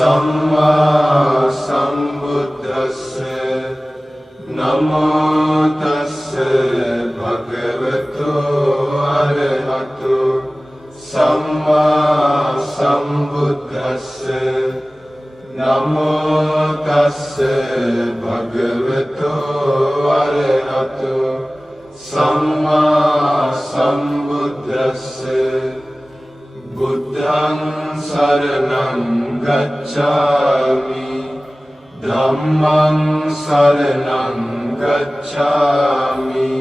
සම්මා සම්බුද්දස්ස නමෝ තස්ස භගවතු අරහතු සම්මා සම්බුද්දස්ස නමෝ තස්ස භගවතු අරහතු සම්මා සම්බුද්දස්ස බුද්ධං සරණං ගච්ඡාමි ධම්මං සරණං ගච්ඡාමි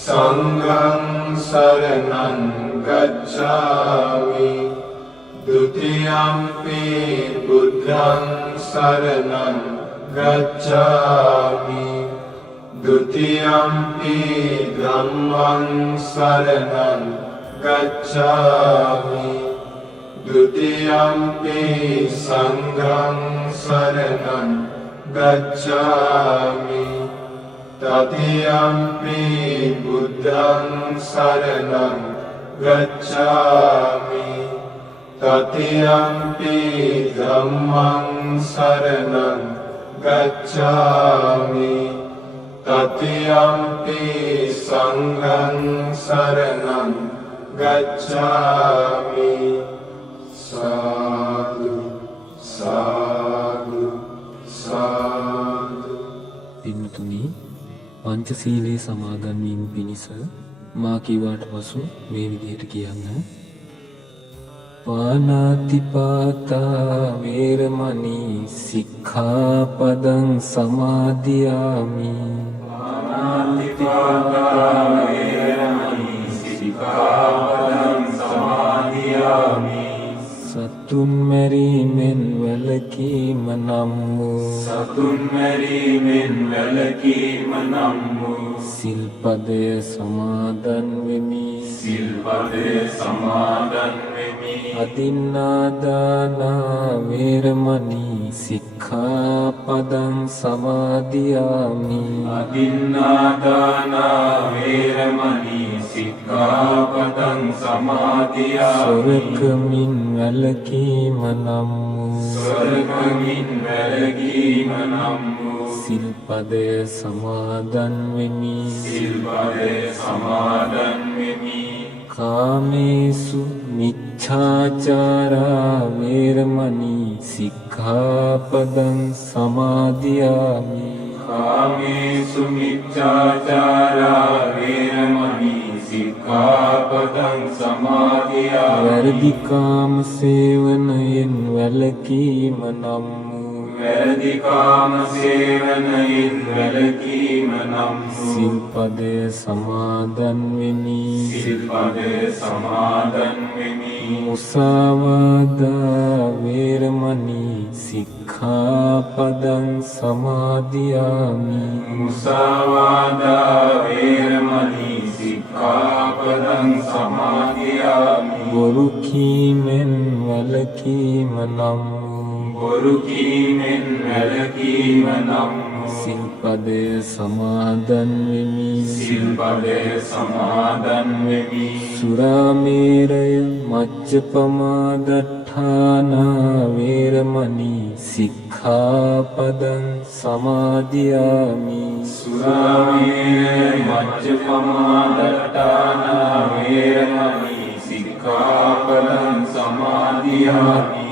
සංඝං සරණං ගච්ඡාමි ဒုတိယံ පි බුද්ධං සරණං ගච්ඡාමි ဒုတိယံ පි ධම්මං සරණං गच्छामि ဒုတိယံ පි සංඝං සරණං गच्छामि တတိယံ පි බුද්ධං සරණං गच्छामि တတိယံ පි ධම්මං සරණං गच्छामि တတိယံ පි සංඝං සරණං गच्छामि साधु साधु साधु පින්තුනි පංචශීලයේ සමාදන් වීම පිණිස මා කීවාට පසු මේ විදිහට කියන්න පාණාතිපාතා වේරමණී සික්ඛාපදං සමාදියාමි පාණාතිපාතා වේරමණී සික්ඛාපදං සමාදියාමි සතුන් මැරීමෙන් වැළකීම නම් වූ සතුන් මැරීමෙන් වැළකීම නම් වූ සිල්පදය සමාදන් වෙමි සිල්පදය සමාදන් වෙමි අදින්නාදානා වේරමණී සික්ඛාපදං සමාදියාමි අදින්නාදානා වේරමණී සික්ඛාපදං සමාදියාමි සොරකමින් වැළකීම නම් වූ සොරකමින් වැළකීම නම් වූ සිල්පදය සමාදන් වෙමි සිල්පදය සමාදන් වෙමි කාමේසු මිච්ඡාචාරා වේරමණී සික්ඛාපදං සමාදියාමි කාමේසු මිච්ඡාචාරා වේරමණී සික්ඛාපදං සමාදියාමි වැරදි කාම සේවනයෙන් වැළකීම නම් වූ වැරදි කාම සේවනයෙන් වැළකීම නම් වූ සිල්පදය සමාදන් වෙමි සිල්පදය සමාදන් වෙමි මුසාවාදා වේරමණී සික්ඛාපදං සමාදියාමි මුසාවාදා වේරමණී සික්ඛාපදං සමාදියාමි බොරු කීමෙන් වැළකීම නම් වූ බොරු කීමෙන් වැළකීම නම් වූ සිල්පදය සමාදන් වෙමි සිල්පදය සමාදන් වෙමි සුරාමේරය මච්චපමාදට්ඨානා වේරමණී සික්ඛාපදං සමාදියාමි සුරාමේරය මච්චපමාදට්ඨානා වේරමණී සික්ඛාපදං සමාදියාමි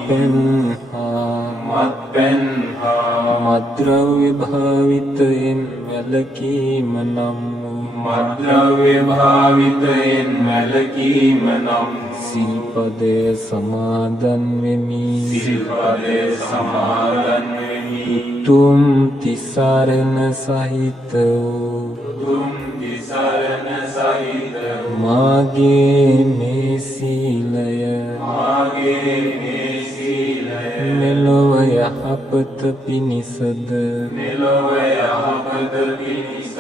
මත්පැන් හා මද්ද්‍රව්‍ය භාවිතයෙන් වැළකීම නම් වූ මද්ද්‍රව්‍ය භාවිතයෙන් වැළකීම නම් සිල්පදය සමාදන් වෙමි සිල්පදය සමාදන් වෙමි උතුම් තිසරණ සහිත වූ උතුම් තිසරණ සහිත මාගේ මේ සීලය මාගේ මේ සීලය මෙලොව යහපත පිණිසද මෙලොව යහපත පිණිසද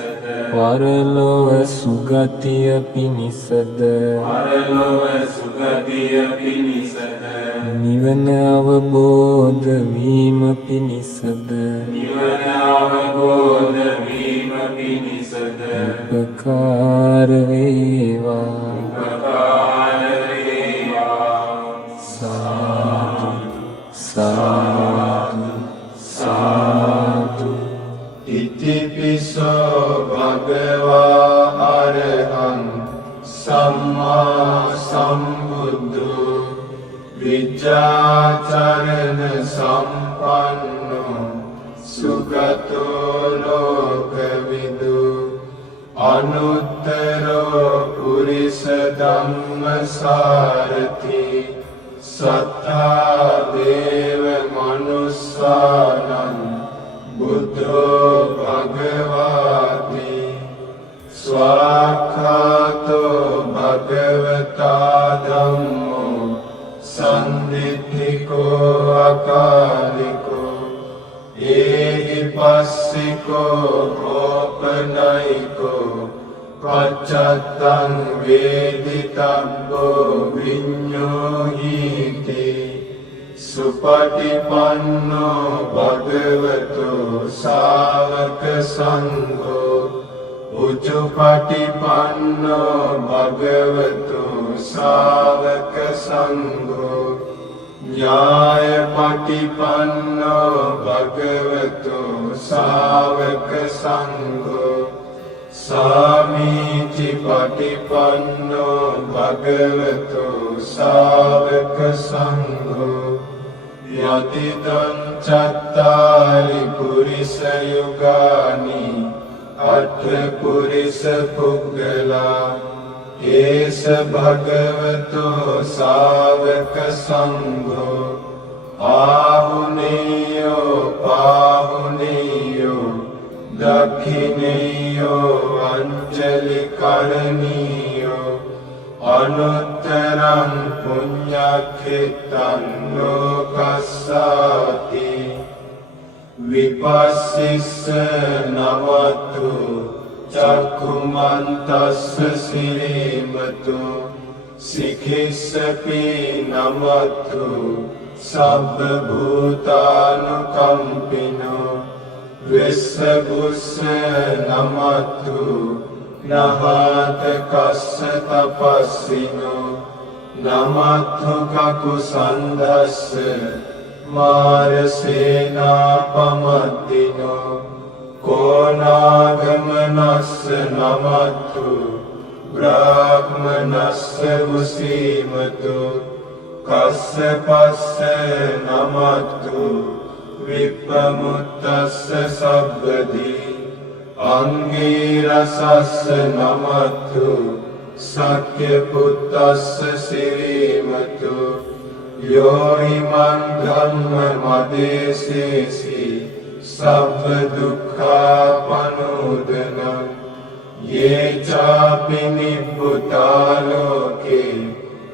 පරලොව සුගතිය පිණිසද පරලොව සුගතිය පිණිසද නිවන අවබෝධ වීම පිණිසද නිවන අවබෝධ වීම පිණිසද උපකාර වේවා උපකාර වේවා සාදු සාදු සාදු. ඉතිපිසෝ භගවා අරහං සම්මා සම්බුද්ධෝ විජ්ජාචරණ සම්පන්නෝ සුගතෝ ලෝකවිදු අනුත්තරෝ පුරිස ධම්මසාරති සත්තා දේව මනුස්සානං බුද්ධෝ භගවාති ස්වාක්ඛාතෝ භගවතා ධම්මෝ සම්දිත්තිකෝ අකාලිකෝ ඒහි පස්සිකෝ ඕපනයිකෝ පච්චත්තං වේදිතබ්බෝ විඤ්ඤෝහිති සුපටිපන්නෝ භගවතු ශාවක සංඝෝ උජුපටිපන්නෝ භගවතු ශාවක සංඝෝ ඥායපටිපන්නෝ භගවතු ශාවක සංඝෝ සාමීචි පටිපන්නෝ භගවතු ශාවක සංඝෝ යතිදං චත්තාරි පුරිස යුගානි අත්ථ පුරිස පුග්ගලා ඒස භගවතු ශාවක සංඝෝ ආහුනේයෝ පාහුනේයෝ දක්ඛිනේයෝ අංජලි කරණීයෝ අනුත්තරං පුඤ්ඤක්ඛිතං ලෝකස්සාති විපස්සිස්ස නමතු චක්ඛුමන්තස්ස සිරීමතු සිඛිස්සපි නමතු සබ්බ භූතානුකම්පිනෝ විස්සගුස්ස නමතු නහත කස්ස තපස්සිනෝ නමත්ථ කකුසන්ධස්ස මාරසේනාපමද්දිනෝ කෝනාගමනස්ස නමත්ථු බ්‍රාහ්මනස්ස උසීමතු කස්සපස්ස නමත්ථු විප්පමුත්තස්ස සබ්බදී අංගීරසස්ස නමත්ථු සක්‍ය පුත්තස්ස සිරීමතු යෝහිමං ධම්ම මදේසේසි සබ්බ දුක්ඛාපනෝදනං යේ චාපි නිබ්බුතා ලෝකේ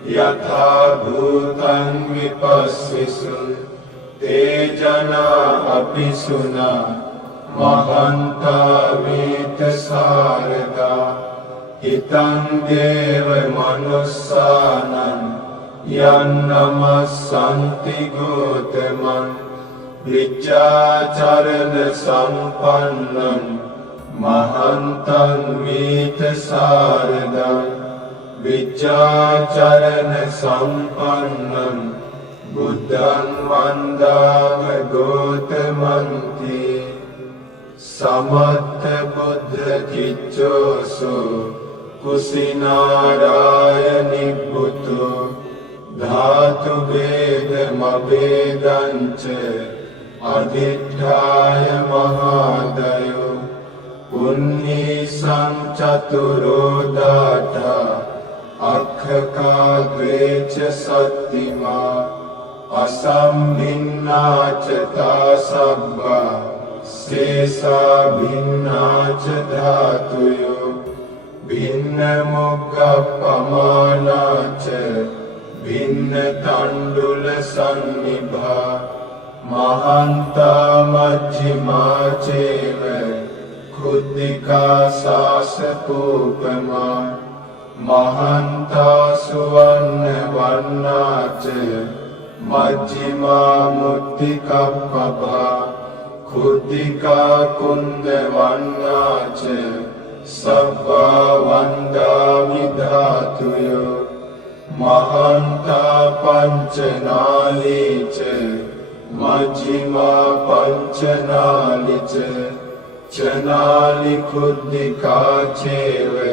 යථා භූතං විපස්සිසුං තේ ජනා අපිසුනා මහන්තා වේත සාරදා හිතං දේව මනුස්සානං යන්නමස්සන්ති ගෝතමං විජ්ජාචරණ සම්පන්නං මහන්තං වේත සාරදං විජ්ජාචරණ සම්පන්නං බුද්ධං වන්දාම ගෝතමන්ති සමත්ත බුද්ධ කිච්චෝසු කුසිනාරාය නිබ්බුතු ධාතු වේද මබේදංච අදිඨාය මහාදයෝ පුන්නී සංචතුරෝදාඨා අක්ඛකා ද්වේච සත්තිමා අසම්භින්නාච තාසබ්බා සේසා භින්නාච ධාතුයෝ භින්න මොග්ගප්පමානාච භින්න තණ්ඩුල සන්නිභා මහන්තා මජ්ජිමා චේව කුද්ධිකා සාසකෝපමා මහන්තා සුවන්න වන්නාච මජ්ජිමා මුත්තිකප්පබා කුද්ධිකා කුන්ද වන්නාච සබ්බා වන්දාමි ධාතුයෝ මහන්තා පංචනාලීච Majjhima Panchanaalica Chanali Khuddika Cheva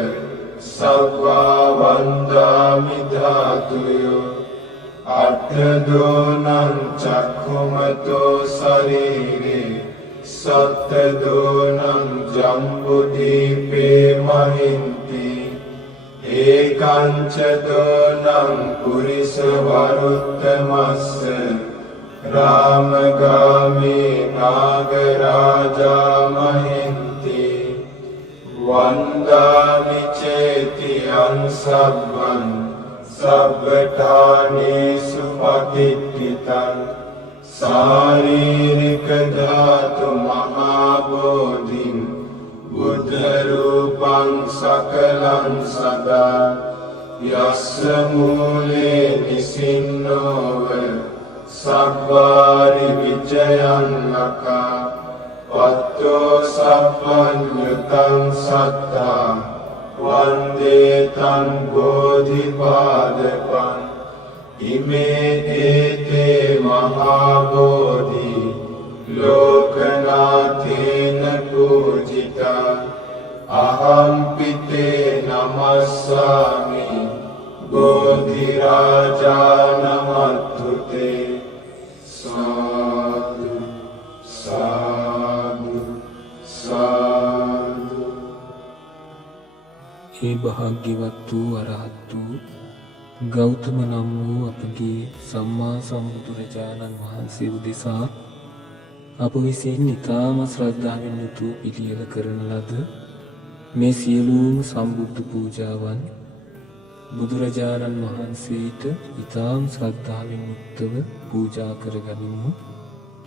Sattva Vandami Dhatuyo Attadonam Chakhumato Sarire Sattadonam Jambudipe Mahinti Ekanchadonam Purisa Varuttamassa Ramagami Nagaraja Mahinti Vandami Chetiyan Sabban Sabbatani Supatittitan Saririka Dhatu Mahabodhin Buddharupang Sakalan Sada Yasya Mule Nisinnova Sabbari Vijayan Laka Patto Sappanyutam Satta Vande Tan Bodhipadapan Ime Ete Mahabodhi Lokanathena Pujita Aham Pite Namassami Bodhi Raja Namattute Sadhu Sadhu Sadhu. ඒ භාග්‍යවත් වූ අරහත් වූ ගෞතම නම් වූ අපගේ සම්මා සම්බුදුරජාණන් වහන්සේ උදෙසා අප විසින් ඉතාම ශ්‍රද්ධාවෙන් යුතුව පිළියෙල කරන ලද මේ සියලුම සම්බුද්ධ පූජාවන් බුදුරජාණන් වහන්සේට ඉතාම ශ්‍රද්ධාවෙන් යුක්තව පූජා කරගනිමු.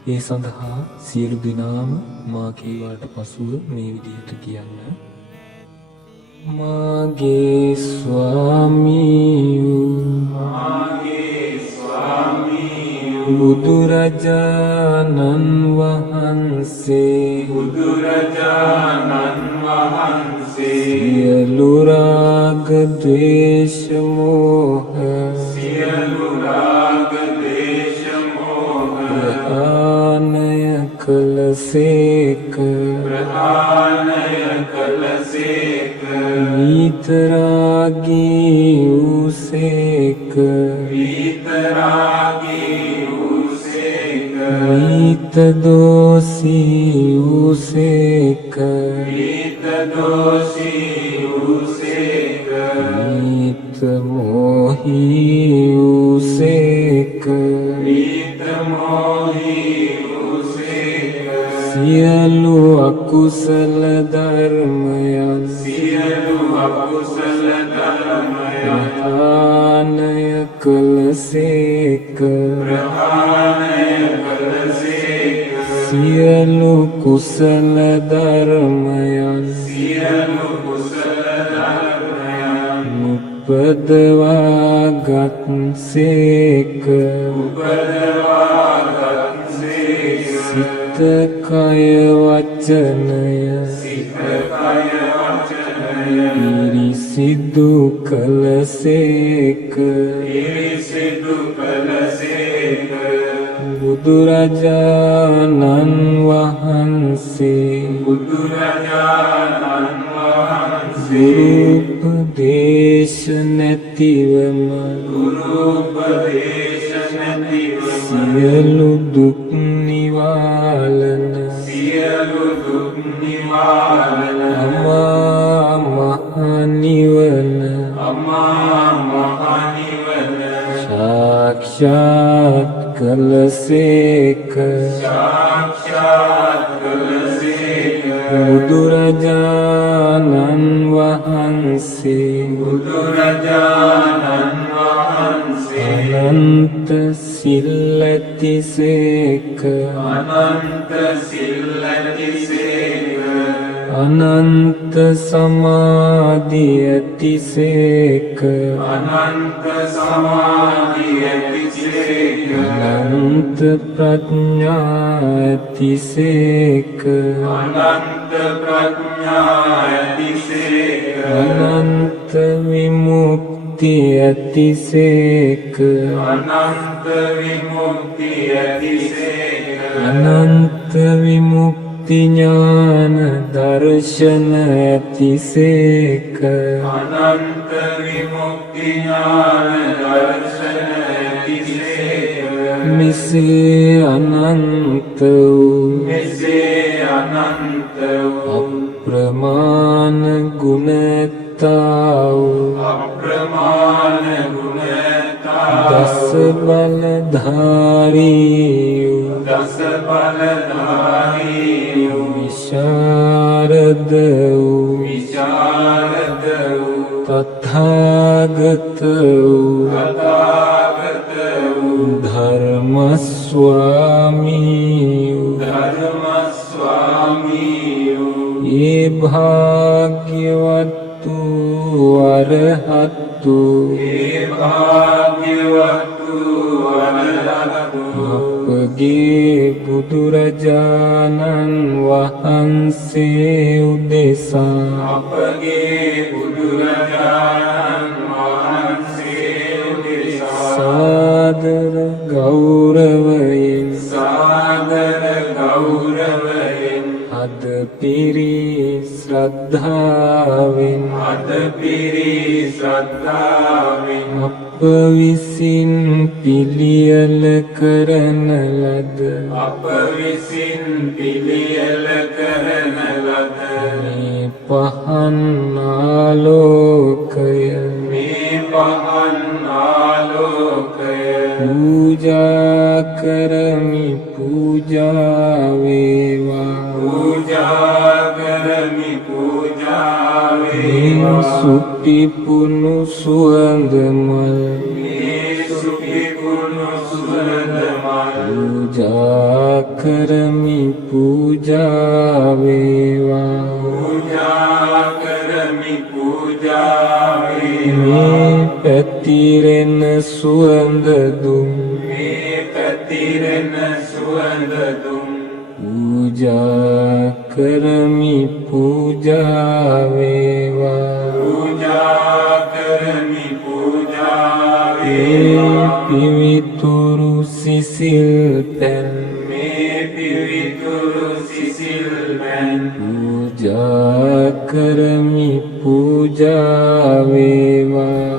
ඒ සඳහා සියලු දෙනාම මා කීවාට පසුව මේ විදිහට කියන්න. මාගේ ස්වාමී බුදුරජාණන් වහන්සේ සියලු රාග ද්වේෂ මෝහ ප්‍රහාණය කළසේක විතරාගී වූසේක විතදෝසී වූසේක විතමෝහී වූසේක සියලු අකුසල ධර්මයන් ප්‍රහාණය කළසේක සියලු කුසල ධර්මයන් උපදවාගත්සේක සිත කය වචනය පිරිසිදු කළසේක බුදුරජාණන් වහන්සේ ගුරුපදේශ නැතිවම සියලු දුක් නිවාලන අමා මහ නිවන සාක්ෂාත් කළසේක බුදුරජාණන් වහන්සේ අනන්ත සිල් ඇතිසේක අනන්ත සමාධි ඇතිසේක අනන්ත ප්‍රඥා ඇතිසේක අනන්ත විමුක්ති විමුක්ති ඇතිසේක අනන්ත විමුක්ති ඇතිසේක අනන්ත විමුක්ති ඥාන දර්ශන ඇතිසේක අනන්ත විමුක්ති ඥාන දර්ශන ඇතිසේක මෙසේ අනන්ත වූ අප්‍රමාණ ගුණතා වූ අප්‍රමාණ ගුණතා දස බලධාරී වූ දස බලධාරී විශාරද වූ තථාගත වූ ධර්ම ස්වාමී ඒ භාග්‍යවත් වූ අරහතු අපගේ බුදුරජාණන් වහන්සේ උදෙසා සාදර ගෞරවයෙන් අද පිරි ශ්‍රද්ධාවෙන් අප විසින් පිළියෙල කරන ලද මේ පහන් ආලෝකය පූජා කරමි පූජා වේවා සුපිපුණු සුවඳ මල් පූජා කරමි පූජා වේවා මේ පැතිරෙන සුවඳ දුම් පූජා කරමි පූජා වේවා ඒ පිවිතුරු සිසිල් පැන් පූජා කරමි පූජා වේවා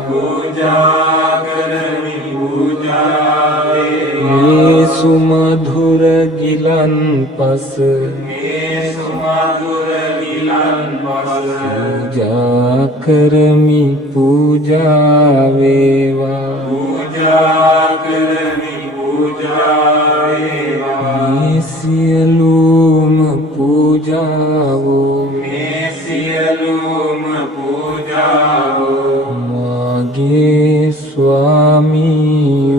මේ සුමధుර ගිලන් පස පූජා කරමි පූජා වේවා මේ සියලුම පූජාවෝ මාගේ ස්වාමී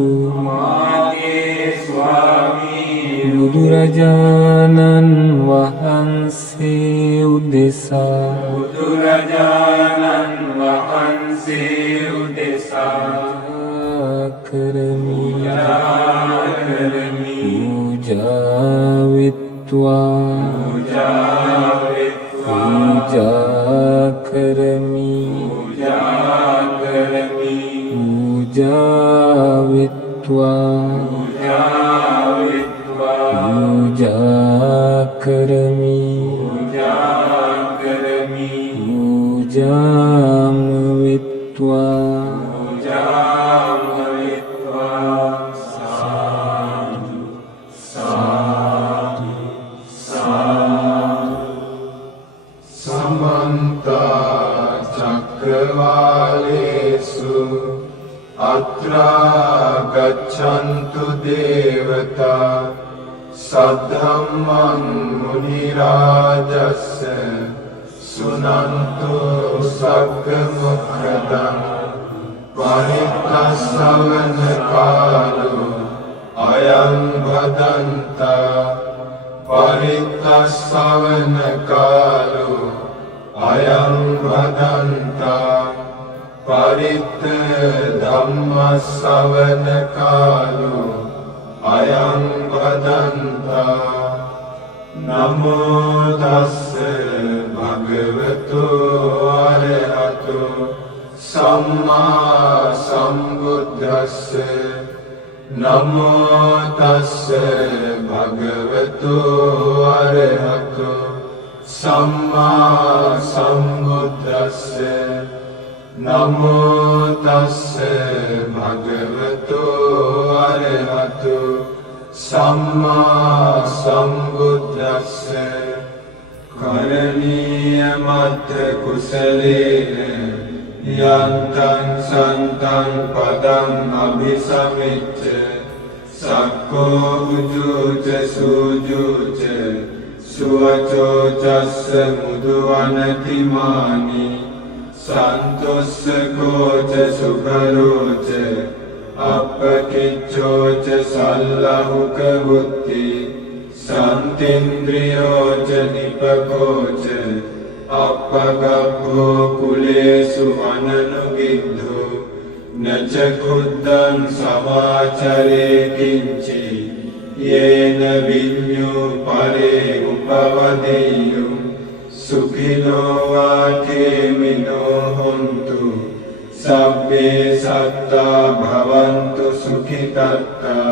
බුදුරජාණන් වහන්සේ උදෙසා කරමි පූජා කරමි පූජා කරමි පූජාම විත්වා समन्त चक्रवालेषु अत्रा गच्छन्तु देवता सद्धम्मं मुनिराजस्य सुनन्तु सक्कमुखदं परिक्कसवन कालो अयं भदन्ता परिक्कसवन कालो अयं भदन्ता परित्त धम्मसवन कालो अयं भदन्ता नमो तस्स भगवतो अरहतो සම්මා සම්බුද්දස්ස නමෝ තස්ස භගවතු අරහතු සම්මා සම්බුද්දස්ස නමෝ තස්ස භගවතු අරහතු සම්මා සම්බුද්දස්ස කරණීය මත්ත කුසලේන යන්තං සන්තං පදං අභිසමිච්ච සක්කෝ උජුච සූජුච සුවචෝ චස්ස මුදුවනතිමානි සන්තොස්සකෝච සුකරෝච අපකිච්චෝච සල්ලහුක බුද්ධි සන්තින්ද්‍රියෝච නිපකෝච අපගබ්බෝ කුලේසු අනනුගිද්ධු නච කුද්දං සමාචරේ කිංචි යේන විඤ්ඤෝ පරේ උපවදෙය්‍යු සුඛිනෝ වාඨේමිනෝ හොන්තු සබ්බේ සත්තා භවන්තු සුඛිතත්තා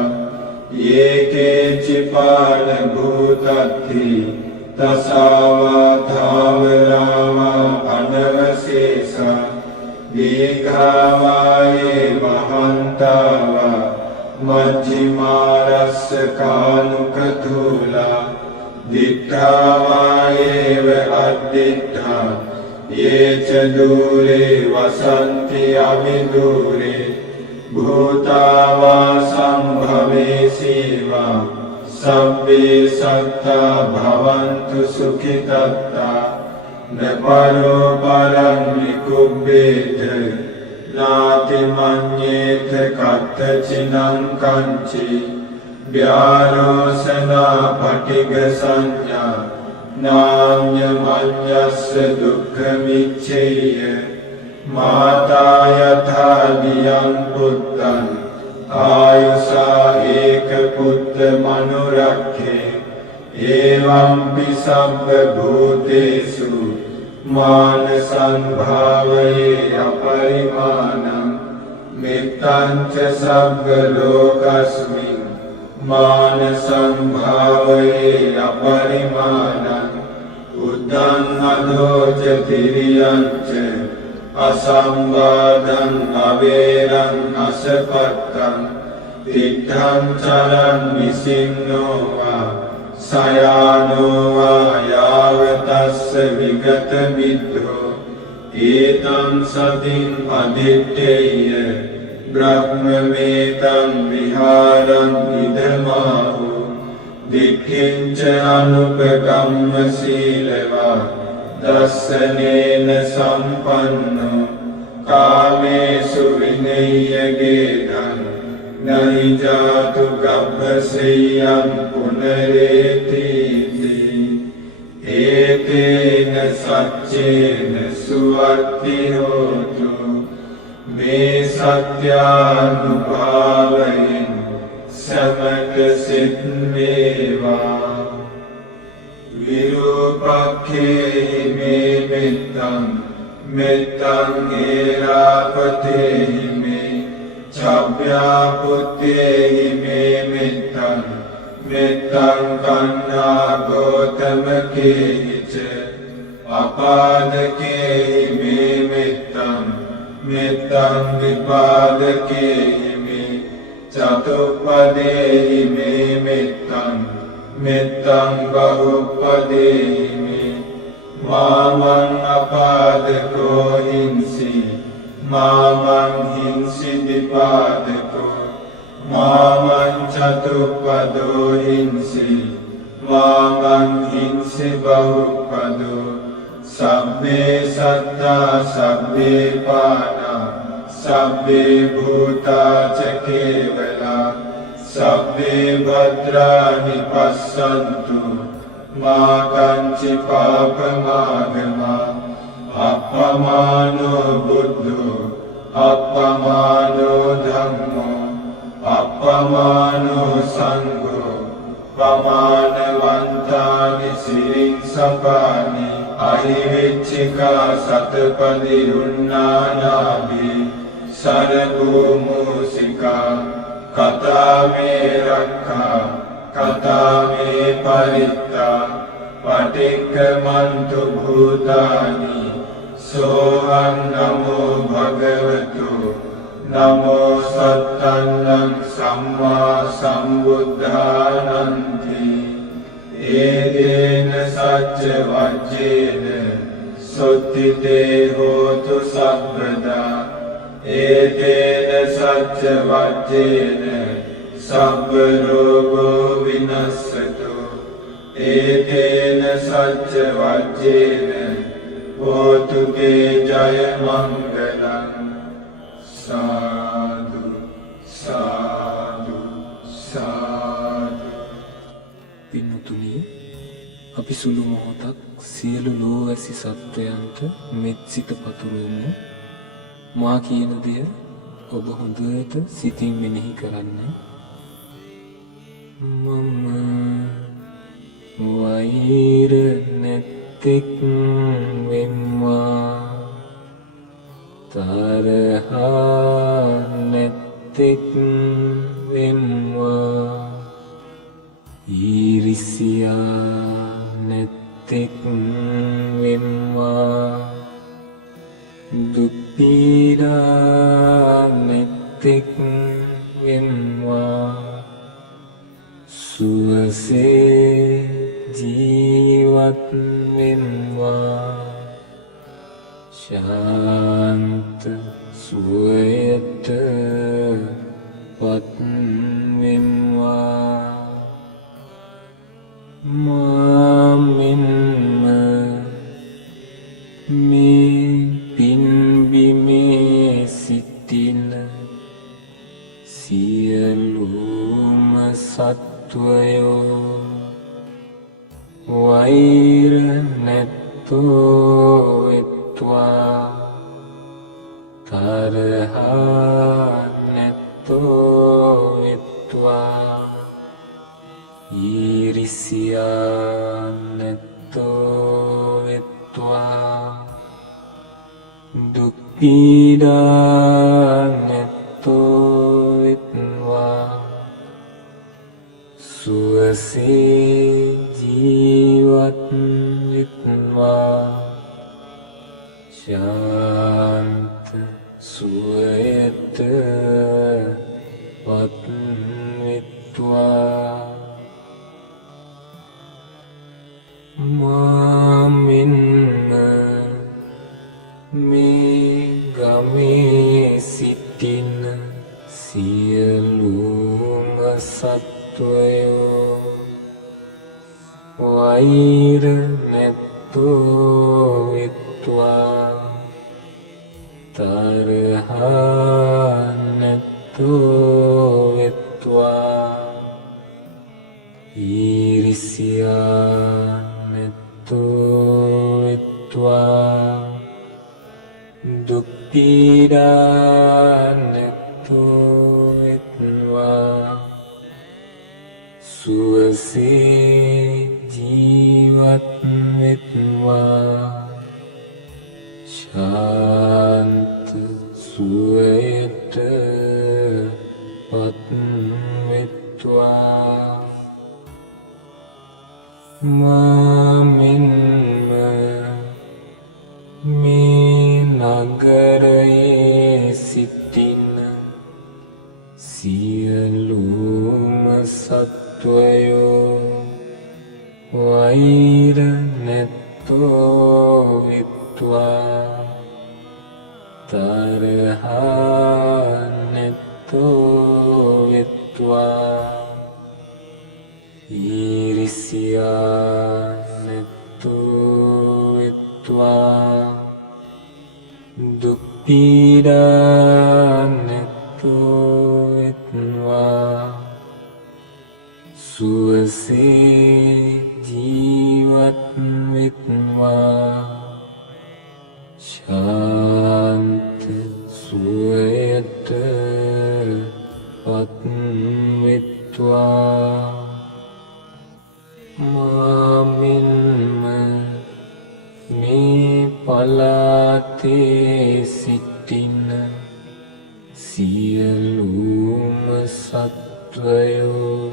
යේකේ චිපාන භූතත්ති තසාවා ධාවරාවා අනවශේෂා දීඝාවායේ මහන්තාවා මජ්ජිමාරස්ස කානුකතුලා දිට්ඨාවායේව අද්දිට්ඨා යේච දූරේ වසන්ති අවිදූරේ භූතාවා සම්භවේ සීවා සබ්බේ සත්තා භවන්තු සුඛිතත්තා නපරෝ පරං නිකුබ්බේත නාති මඤ්ඤේත කත්තචිනං කංචි ව්‍යාරෝසනා පටිග සංඥා නාඤ්ඤ මඤ්ඤස්ස දුක්ඛ මිච්ඡේය මාතා යථා දියං පුත්තං ආයුසා ඒක පුත්ත මනුරක්ඛේ එවං පිසබ්බ භූතේසු මාන සංභාවයේ අපරිමාණං මෙත්තං ච සබ්බ ලෝකස්මින් මාන සංභාවයේ අපරිමාණං උද්දං අදෝච තිරියං ච අසම්බාධං අවේරං අසපත්තං තිත්තං චරං නිසින්නෝ වා සයානෝ වා යාවතස්ස විගත මිද්දෝ ඒතං සතින් අදිත්තේය බ්‍රහ්මමේතං විහාරං ඉදමාහු දික්ඛින්ච අනුපකම්ම සීලවා දස්සනේන සම්පන්නෝ කාමේසු විනය්‍යගේතං නහි ජාතු ගබ්බසෙය්‍යං පුනරේතිති ඒතේන සච්චේන සුවත්ති හෝතු මේ සත්‍යානුභාවයෙන් සමග සිත් වේවා විරූපක්ඛේහි මේ මෙත්තං මෙත්තං ඒරාපතේහි මේ චබ්බ්‍යාපුත්තේහි මේ මෙත්තං මෙත්තං කන්නා ගෝතමකේහි ච අපාදකේහි මේ මෙත්තං මෙත්තං විපාදකේහි මේ චතුප්පදේහි මේ මෙත්තං මෙත්තං බහුප්පදේහි මේ මාමං අපාදකෝ හිංසි මාමං හිංසි දිපාදකෝ මාමං චතුප්පදෝ හිංසි මාමං හිංසි බහුප්පදෝ සබ්බේ සත්තා සබ්බේ පානා සබ්බේ භූතා ච කේවලා සබ්බේ භද්‍රානි පස්සන්තු මා කංචි පාපමාගමා අප්පමානෝ බුද්ධෝ අප්පමානෝ ධම්මෝ අප්පමානෝ සංඝෝ පමානවන්තානි සිරින් සපානි අහිවිච්චිකා සතපදි උන්නානාභි සරභූමූසිකා කතාමේ රක්ඛා කතාමේ පරිත්තා පටික්කමන්තු භූතානි සෝහං නමෝ භගවතු නමෝ සත්තං සම්මා සම්බුද්ධානන්ති ඒතේන සච්ච වච්චේන සොත්තිතේ හෝතු සබ්බදා ඒතේන සච්ච වච්චේන සබ්බ රෝගෝ විනස්සතු ඒතේන සච්ච වච්චේන හෝතු තේ ජය මංගලං සාදු සාදු සාදු. පින්තුනි, අපි සුළු මොහොතක් සියලු ලෝවැසි සත්වයන්ට මෙත් සිත පතුරවමු. මා කියන දෙය ඔබ හොඳට සිතින් මෙනෙහි කරන්න. මම වෛර නැත්තෙක් වෙම්වා, තරහා නැත්තෙක් වෙම්වා, ඊරිසියා නැත්තෙක් වෙම්වා, දුක් පීඩා නැත්තෙක් වෙම්වා, සුවසේ ජීවත් වෙම්වා, ශාන්ත සුවයට පත් වෙම්වා. මා මෙන්ම මේ පින්බිමේ සිටින සියලුම සත්වයෝ වෛර නැත්තෝ වෙත්වා, තරහා නැත්තෝ වෙත්වා, ඊරිසියා නැත්තෝ වෙත්වා, දුක් පීඩා නැත්තෝ වෙත්වා, සුවසේ ජීවත් වෙත්වා, ශාන්ත සුවයට පත් වෙත්වා. මා මෙන්ම මේ ගමේ සිටින සියලුම සත්වයෝ වෛර නැත්තෝ වෙත්වා, තරහා නැත්තෝ වෙත්වා, ඊරිසියා නැත්තෝ වෙත්වා, දුක් පීඩා නැත්තෝ වෙත්වා, සුවසේ ජීවත් වෙත්වා, ශාන්ත සුවයට පත් වෙත්වා. මා මෙන්ම මේ නගරයේ සිටින සියලුම සත්වයෝ වෛර නැත්තෝ වෙත්වා, තරහා නැත්තෝ වෙත්වා, ඊරිසියා නැත්තෝ වෙත්වා, දුක් පීඩා නැත්තෝ වෙත්වා, සුවසේ ජීවත් වෙත්වා, ශාන්ත සුවයට පත් වෙත්වා. මා මෙන්ම මේ පළාතේ සිටින සත්වයෝ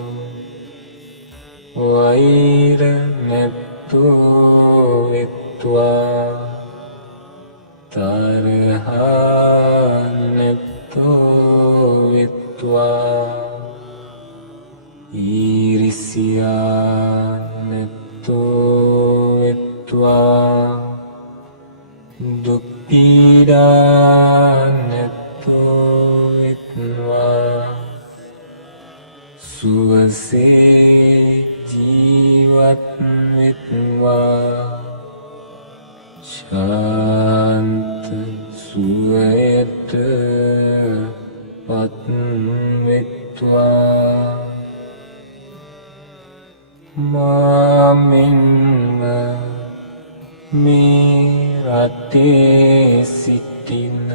වෛර නැත්තෝ වෙත්වා තරහා නැත්තෝ වෙත්වා ඊර්ෂ්‍යා නැත්තෝ වෙත්වා දුක් පීඩා නැත්තෝ වෙත්වා සුවසේ ජීවත් වෙත්වා ශාන්ත සුවයට පත් වෙත්වා මාමින්ම මේ රටේ සිටින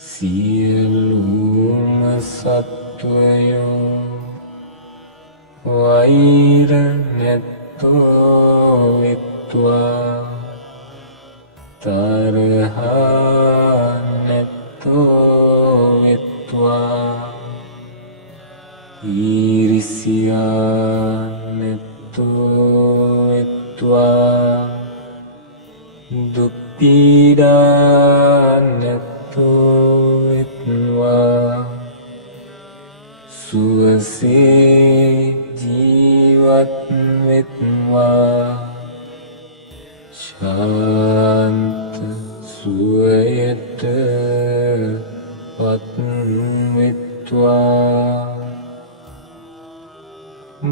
සියලුම සත්වයෝ වෛර නැත්තෝ වෙත්වා තරහා නැත්තෝ වෙත්වා ඊර්ෂ්‍යා නැත්තෝ වෙත්වා දුක් පීඩා නැත්තෝ වෙත්වා සුවසේ ජීවත් වෙත්වා ශාන්ත සුවයට පත් වෙත්වා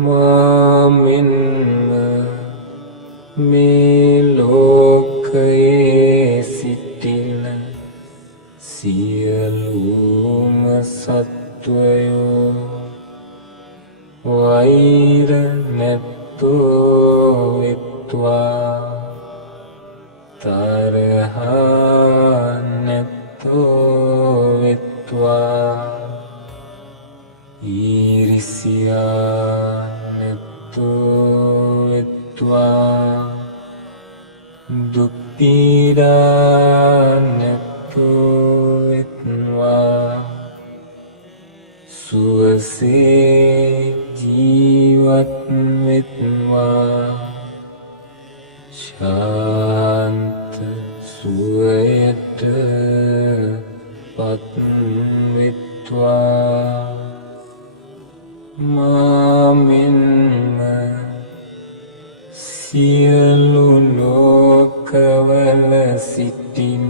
මාමින්ම මේ ලෝකයේ සිටින සියලුම සත්වයෝ වෛර නැත්තෝ වෙත්වා තරහා නැත්තෝ වෙත්වා ඊර්ෂ්‍යා නැත්තෝ වෙත්වා දුක් පීඩා නැත්තෝ වෙත්වා සුවසේ ජීවත් වෙත්වා ශාන්ත සුවයට පත් වෙත්වා මාමින්ම සියලු ලෝකවල සිටින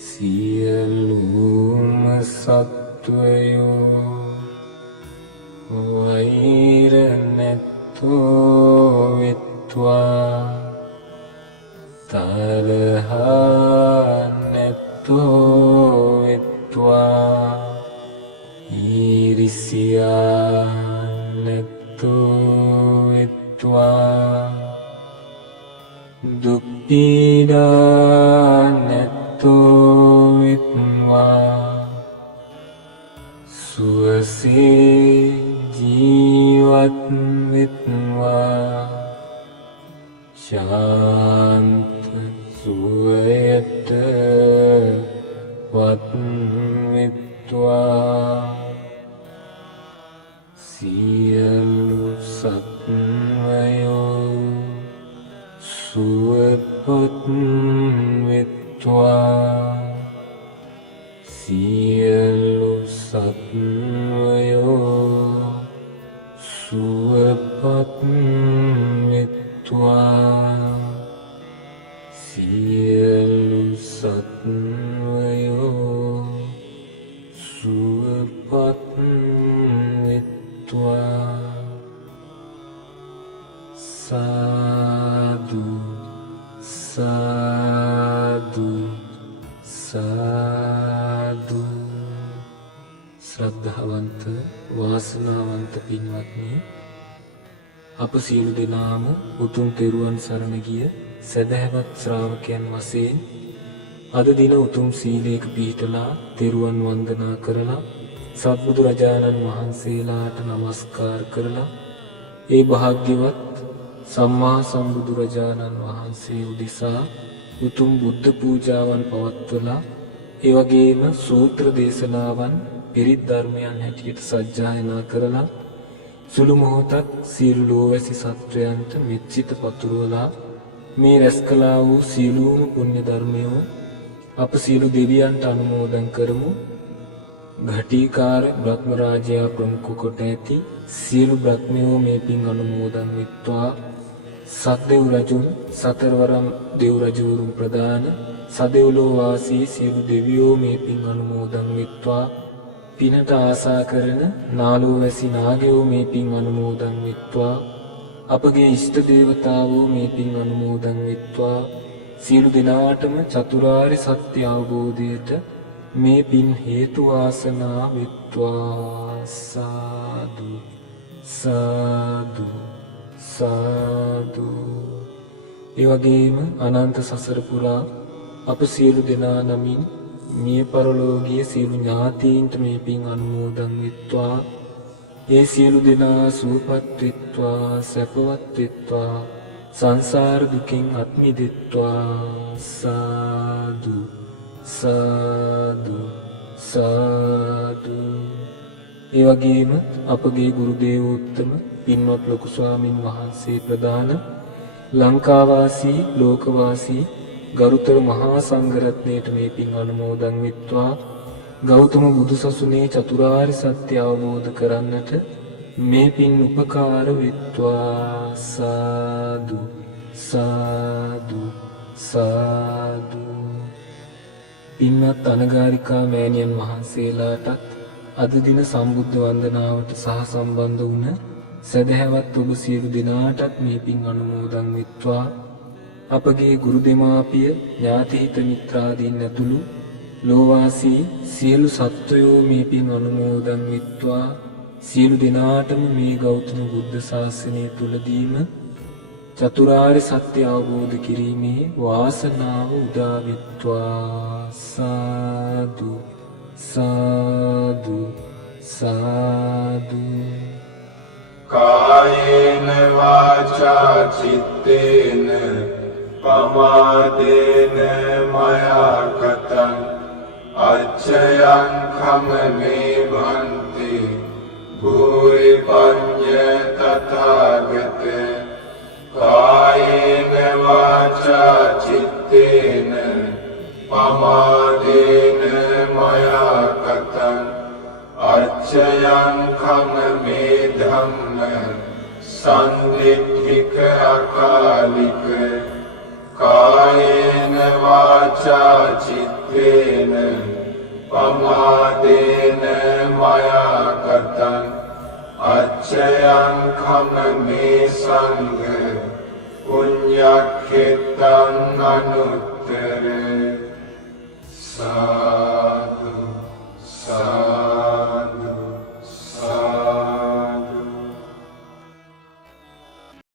සියලුම සත්වයෝ වෛර නැත්තෝ වෙත්වා තරහා නැත්තෝ වෙත්වා ඊර්ෂ්‍යා නැත්තෝ වෙත්වා දුක් පීඩා නැත්තෝ වෙත්වා සුවසේ ජීවත් වෙත්වා ශාන්ත සුවයට පත් වෙත්වා සියලු සත්වයෝ සුවපත් වෙත්වා සියලු සත්වයෝ සුවපත් වෙත්වා සියලු සත්වයෝ සුවපත් වෙත්වා සාදු සාදු සාදු ශ්‍රද්ධාවන්ත වාසනාවන්ත පින්වත්නි අප සියලු දෙනාම උතුම් තෙරුවන් සරණ ගිය සදහවත් ශ්‍රාවකයන් වශයෙන් අද දින උතුම් සීලයක පිහිටලා තෙරුවන් වන්දනා කරලා සත්බුදු රජාණන් වහන්සේලාට නමස්කාර කරලා ඒ භාග්‍යවත් සම්මා සම්බුදු රජාණන් වහන්සේ උදෙසා උතුම් බුද්ධ පූජාවන් පවත්වලා ඒ වගේම සූත්‍ර දේශනාවන් පිරිත් ධර්මයන් හැටියට සජ්ජායනා කරලා සුළු මොහොතක් සියලු ලෝවැසි සත්වයන්ට මෙත්සිත පතුරවලා මේ රැස් කළා වූ සියලුම පුණ්‍ය ධර්මයෝ අප සියලු දෙවියන්ට අනුමෝදන් කරමු. ඝටිකාර බ්‍රහ්ම රාජයා ප්‍රමුඛ කොට ඇති සියලු බ්‍රහ්මයෝ මේ පින් අනුමෝදන් වෙත්වා. සත්දෙව් රජුන් සතරවරම් දෙව් රජවරුන් ප්‍රදාන සදෙව්ලෝ වාසී සියලු දෙවියෝ මේ පින් අනුමෝදන් වෙත්වා. පිනට ආසා කරන නාලෝ වැසි නාගයෝ මේ පින් අනුමෝදන් වෙත්වා. අපගේ ඉෂ්ට දේවතාවෝ මේ පින් අනුමෝදන් වෙත්වා. සියලු දෙනාටම චතුරාර්ය සත්‍ය අවබෝධයට මේ පින් හේතු වාසනා වෙත්වා. සාදු සාදු සාදු. ඒ වගේම අනන්ත සසර පුරා අප සියලු දෙනා නමින් මිය පරලෝකීය සියලු ඥාතීන්ට මේ පින් අනුමෝදන් වෙත්වා. ඒ සියලු දෙනා සුවපත් වෙත්වා, සැපවත් වෙත්වා, සංසාර දුකින් අත් මිදෙත්වා. සාදු සාදු සාදු. ඒ වගේම අපගේ ගුරු දේවෝත්තම පින්වත් ලොකු ස්වාමින් වහන්සේ ප්‍රදාන ලංකාවාසී ලෝකවාසී ගරුතර මහා සංඝරත්නයට මේ පින් අනුමෝදන් වෙත්වා. ගෞතම බුදුසසුනේ චතුරාර්ය සත්‍ය අවබෝධ කරන්නට මේ පින් උපකාර වෙත්වා. සාදු සාදු සාදු. පින්වත් අනගාരികා මෑණියන් වහන්සේලාටත් අද දින සම්බුද්ධ වන්දනාවට සහ සම්බන්ධ වුණ සදහැවත් ඔබ සියලු දෙනාටත් මේ පින් අනුමෝදන් වෙත්වා. අපගේ ගුරු දෙමාපිය ඥාතිහිත මිත්‍රාදීන් ඇතුළු ලෝවාසී සියලු සත්වයෝ මේ පින් අනුමෝදන් වෙත්වා. සියලු දෙනාටම මේ ගෞතම බුද්ධ ශාසනය තුලදීම චතුරාර්ය සත්‍ය අවබෝධ කිරීමේ වාසනාව උදා වෙත්වා. සාදු සාදු සාදු. කායේන වාචා චිත්තේන පමාදේන මයා කතං අච්චයං කමමේ භන්ති භූරි පඤ්ඤ තථාගත. කායේන වාචා චිත්තේන පමාදේන මයා කතං අච්චයං කමමේ ධම්ම සම්දිට්ඨික අකාලික. කායේන වාචා චිත්තේන පමාදේන මයා කතං අච්චයං කමමේ සංඝ පුඤ්ඤක්ඛෙත්තං අනුත්තර. සා